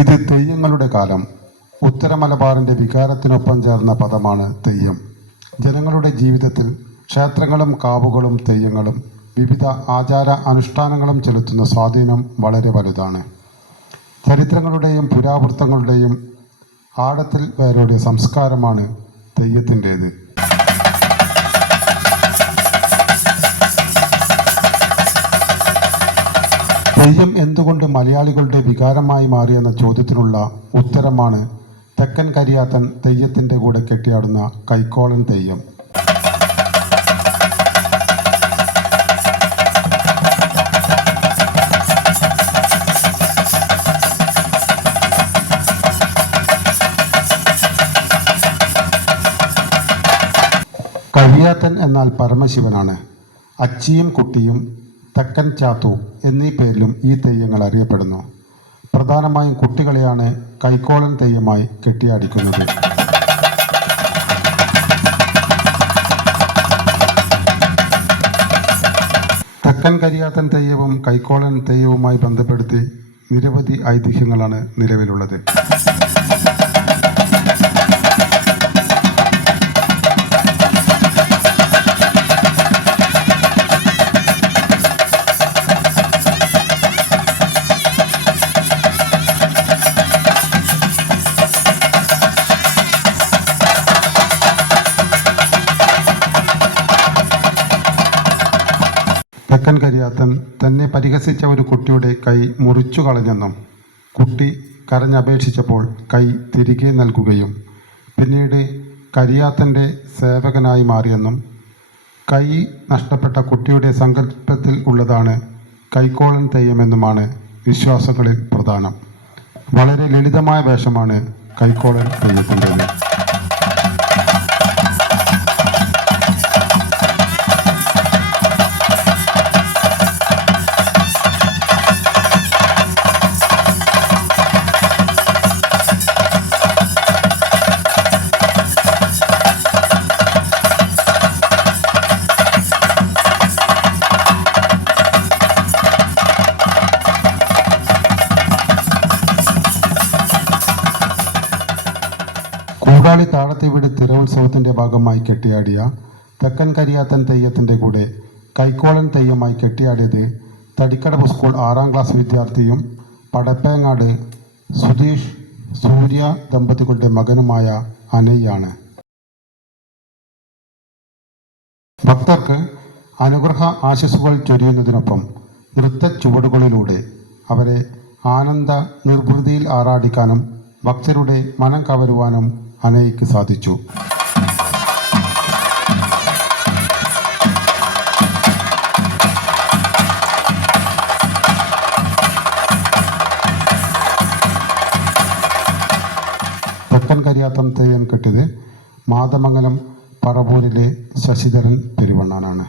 ഇത് തെയ്യങ്ങളുടെ കാലം. ഉത്തര മലബാറിൻ്റെ വികാരത്തിനൊപ്പം ചേർന്ന പദമാണ് തെയ്യം. ജനങ്ങളുടെ ജീവിതത്തിൽ ക്ഷേത്രങ്ങളും കാവുകളും തെയ്യങ്ങളും വിവിധ ആചാര അനുഷ്ഠാനങ്ങളും ചെലുത്തുന്ന സ്വാധീനം വളരെ വലുതാണ്. ചരിത്രങ്ങളുടെയും പുരാവൃത്തങ്ങളുടെയും ആഴത്തിൽ വേരോടിയ സംസ്കാരമാണ് തെയ്യത്തിൻ്റേത്. തെയ്യം എന്തുകൊണ്ട് മലയാളികളുടെ വികാരമായി മാറിയെന്ന ചോദ്യത്തിനുള്ള ഉത്തരമാണ് തെക്കൻ കരിയാത്തൻ തെയ്യത്തിൻ്റെ കൂടെ കെട്ടിയാടുന്ന കൈക്കോളൻ തെയ്യം. കരിയാത്തൻ എന്നാൽ പരമശിവനാണ്. അച്ചിയും കുട്ടിയും തെക്കൻ ചാത്തു എന്നീ പേരിലും ഈ തെയ്യങ്ങൾ അറിയപ്പെടുന്നു. പ്രധാനമായും കുട്ടികളെയാണ് കൈക്കോളൻ തെയ്യമായി കെട്ടിയാടിക്കുന്നത്. തെക്കൻ കരിയാത്തൻ തെയ്യവും കൈക്കോളൻ തെയ്യവുമായി ബന്ധപ്പെടുത്തി നിരവധി ഐതിഹ്യങ്ങളാണ് നിലവിലുള്ളത്. തെക്കൻ കരിയാത്തൻ തന്നെ പരിഹസിച്ച ഒരു കുട്ടിയുടെ കൈ മുറിച്ചു കളഞ്ഞെന്നും കുട്ടി കരഞ്ഞപേക്ഷിച്ചപ്പോൾ കൈ തിരികെ നൽകുകയും പിന്നീട് കരിയാത്തൻ്റെ സേവകനായി മാറിയെന്നും കൈ നഷ്ടപ്പെട്ട കുട്ടിയുടെ സങ്കല്പത്തിൽ ഉള്ളതാണ് കൈക്കോളൻ തെയ്യമെന്നുമാണ് വിശ്വാസങ്ങളിൽ പ്രധാനം. വളരെ ലളിതമായ വേഷമാണ് കൈക്കോളൻ തെയ്യത്തിൻ്റേത്. കൂടാളി താഴത്തിവിടെ തിരുവുത്സവത്തിൻ്റെ ഭാഗമായി കെട്ടിയാടിയ തെക്കൻ കരിയാത്തൻ തെയ്യത്തിൻ്റെ കൂടെ കൈക്കോളൻ തെയ്യമായി കെട്ടിയാടിയത് തടിക്കടവ് സ്കൂൾ 6ാം ക്ലാസ് വിദ്യാർത്ഥിയും പടപ്പേങ്ങാട് സുധീഷ് സൂര്യ ദമ്പതികളുടെ മകനുമായ അനയ്യാണ്. ഭക്തർക്ക് അനുഗ്രഹ ആശിസ്സുകൾ ചൊരിയുന്നതിനൊപ്പം നൃത്ത ചുവടുകളിലൂടെ അവരെ ആനന്ദ നിർവൃതിയിൽ ആറാടിക്കാനും ഭക്തരുടെ മനം കവരുവാനും അനയ്ക്ക് സാധിച്ചു. തെക്കൻ കരിയാത്തൻ തെയ്യം കെട്ടിയത് മാതമംഗലം പറവൂരിലെ ശശിധരൻ പെരുവണ്ണാനാണ്.